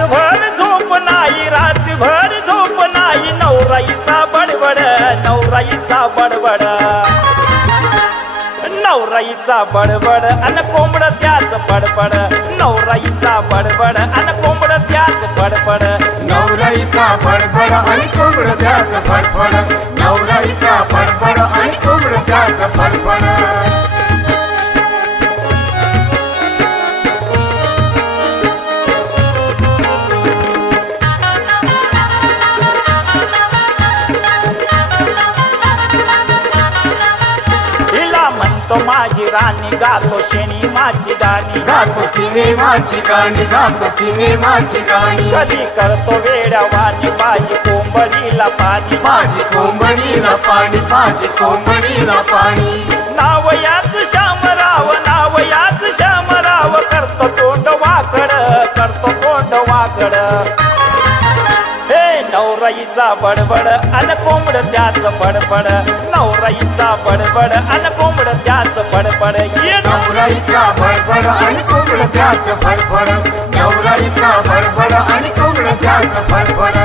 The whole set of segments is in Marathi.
रातभर झोप नाही, रातभर झोप नाही, नवराईचा बडबड, नवराईचा बडबड, नवराईचा बडबड अन कोंबड त्याच बडबड, नवराईचा बडबड अन कोंबड त्याच बडबड, नवराईचा बडबड आणि कोंबड त्याच बडबड, नवराईचा बडबड आणि कोंबड त्याच बडबड. तो माझी राणी गातो सिनेमाची गाणी, गातो सिनेमाची गाणी, गातो सिनेमाची गाणी. कधी करतो वेड्यावानी माझी कोंबडीला पाणी, माझी कोंबडीला पाणी, माझी कोंबडीला पाणी. नाव याच श्यामराव, नाव याच श्यामराव, करतो तोंड वाकड, करतो तोंड वाकड. हे नवराईचा बडबड अन कोंबड त्याच बडबड, नवराईचा बडबड अन कोंबड त्याच बडबड. नवराईचा बडबड आणि कोंबड त्याच बडबड, नवराईचा बडबड आणि कोंबड त्याच बडबड.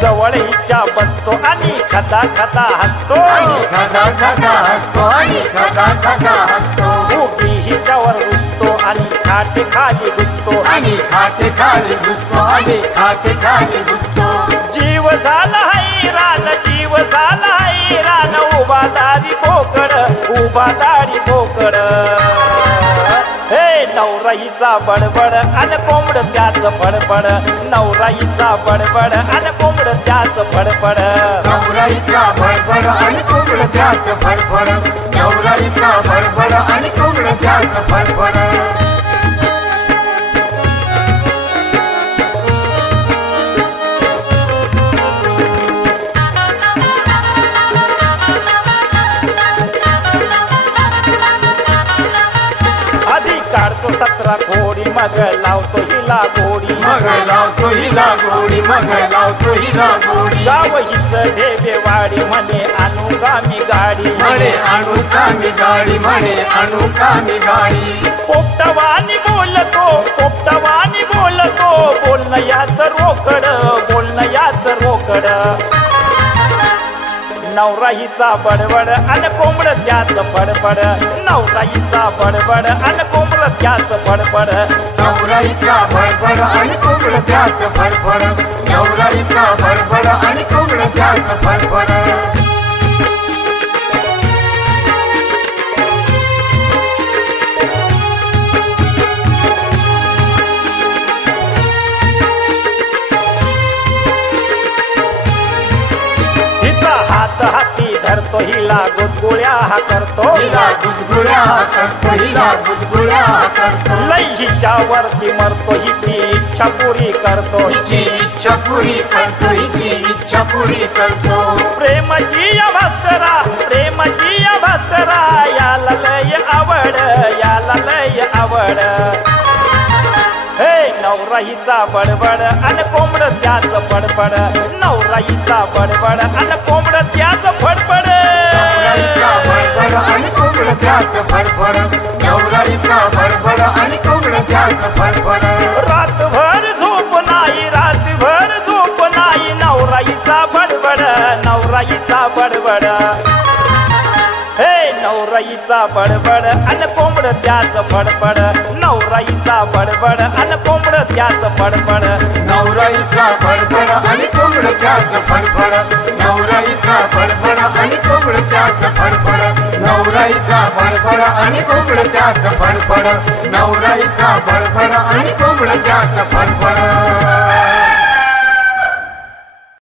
जवळ हिच्या बसतो आणि खदा खदा हसतो, खदा खदा हसतो आणि खदा खदा हसतो. उभी हिच्यावर रुसतो आणि खाटे खाली घुसतो, आणि खाटे खाली घुसतो, आणि खाटे खाली घुसतो. जीव झाला हैराण, जीव झाला हैराण, उभा दारी बोकड, उभा दारी बोकड. हे नवराईचा बडबड अन कोंबड त्याच बडबड, नवराईचा बडबड अन कोंबड त्याच बडबड. नवराईचा बडबड आणि कोंबड त्याच बडबड, नवराईचा बडबड आणि कोंबड त्याच बडबड. काढतो 17 घोडी, मग लावतो हिला गोडी, मग लावतो हिला गोडी, मग लावतो हिला गोडी. गाव हिच ढेबेवाडी, म्हणे आणू गामी गाडी, म्हणे आणू कामी गाडी, म्हणे आणू कामी गाडी. पोपटवानी बोलतो, पोपटवानी बोलतो, बोलणं याच रोकड, बोलणं याच रोकड. नवराईचा बडबड अन कोंबड त्याच बडबड, नवराईचा बडबड अन कोंबड त्याच बडबड. नवराईचा बडबड आणि कोंबड त्याच बडबड, नवराईचा बडबड आणि कोंबड त्याच बडबड. हात हाती धरतो, हिला गुदगुळ्या हा करतो, हिला गुदगुळ्या करतो, हिला गुदगुळ्या करतो. लई हिच्यावरती मरतो, हिची इच्छा पुरी करतो, हिची इच्छा पुरी करतो, हिची इच्छा पुरी करतो. प्रेमची या भास्करा, प्रेमची या भास्करा, याला लय आवड, याला लय आवड. हे नवराईचा बडबड अन कोंबड त्याच बडबड, नवराईचा बडबड अन कोंबड त्याच बडबड. नवराईचा बडबड आणि कोंबड त्याच बडबड, नवराईचा बडबड आणि कोंबड त्याच बडबड. रातभर झोप नाही, रातभर झोप नाही, नवराईचा बडबड, नवराईचा बडबड. हे नवराईचा बडबड अन कोंबड त्याच बडबड, नवराईचा बडबड अन कोंबड त्याच बडबड. नवराईचा बडबड आणि कोंबड त्याच बडबड, नवराईचा बडबड आणि कोंबड त्याच बडबड, नवराईचा बडबड आणि कोंबड त्याच बडबड, नवराईचा बडबड आणि कोंबड त्याच बडबड.